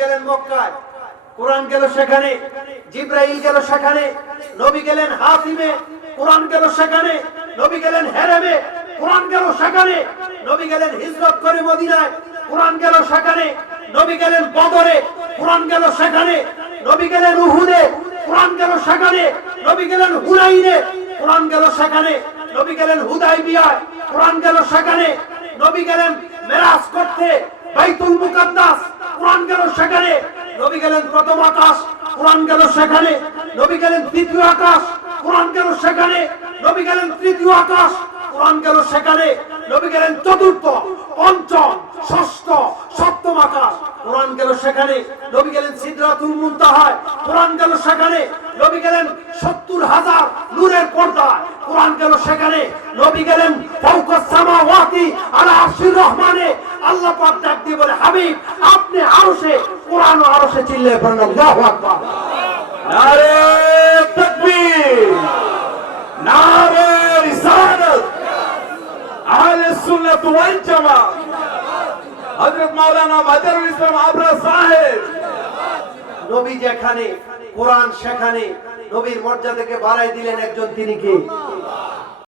গেলেন মক্কায়, কোরআন গেল সেখানে, জিব্রাইল গেল সেখানে, নবী গেলেন হাতিমে, কোরআন গেল সেখানে, নবী গেলেন হেরেমে, কোরআন গেল সেখানে, নবী গেলেন হিজরত করে মদিনায়, কোরআন গেল সেখানে, নবী গেলেন বদরে, কোরআন গেল সেখানে, নবী গেলেন উহুদে, কোরআন গেল সেখানে, নবী গেলেন হুনাইনে, কোরআন গেল সেখানে, নবী গেলেন হুদাইবিয়ায়, কোরআন গেল সেখানে, নবী গেলেন মেরাজ করতে বাইতুল মুকাদ্দাস, কোরআন গেল সেখানে, নবী গেলেন প্রথম আকাশ, কোরআন গেল সেখানে, নবী গেলেন দ্বিতীয় আকাশ, কোরআন গেল সেখানে, নবী গেলেন তৃতীয় আকাশ, কোরআন গেল সেখানে, নবী গেলেন চতুর্থ, পঞ্চম, ষষ্ঠ, সপ্তম আকাশ, কোরআন গেল সেখানে, নবী গেলেন সিদরাতুল মুনতাহায়, কোরআন গেল সেখানে, নবী গেলেন ৭০,০০০ নূরের পর্দায়, কোরআন গেল সেখানে, নবী গেলেন ফাওকাস সামাওয়াতি আলা আরশির রহমানে। আল্লাহ পাক ডাক দিয়ে বলে, হাবিব আপনি আরশে, কোরআন আরশে, চিল্লায়ে পড়েন আল্লাহু আকবার। নারে তাকবীর, নারে রিসালাত, আহলে সুন্নাত ওয়াল জামাত, হযরত মাওলানা বদরুল ইসলাম আবরা সাহেব। নবী যেখানে, কোরআন সেখানে, নবীর মর্যাদাকে বাড়াই দিলেন একজন, তিনি কে?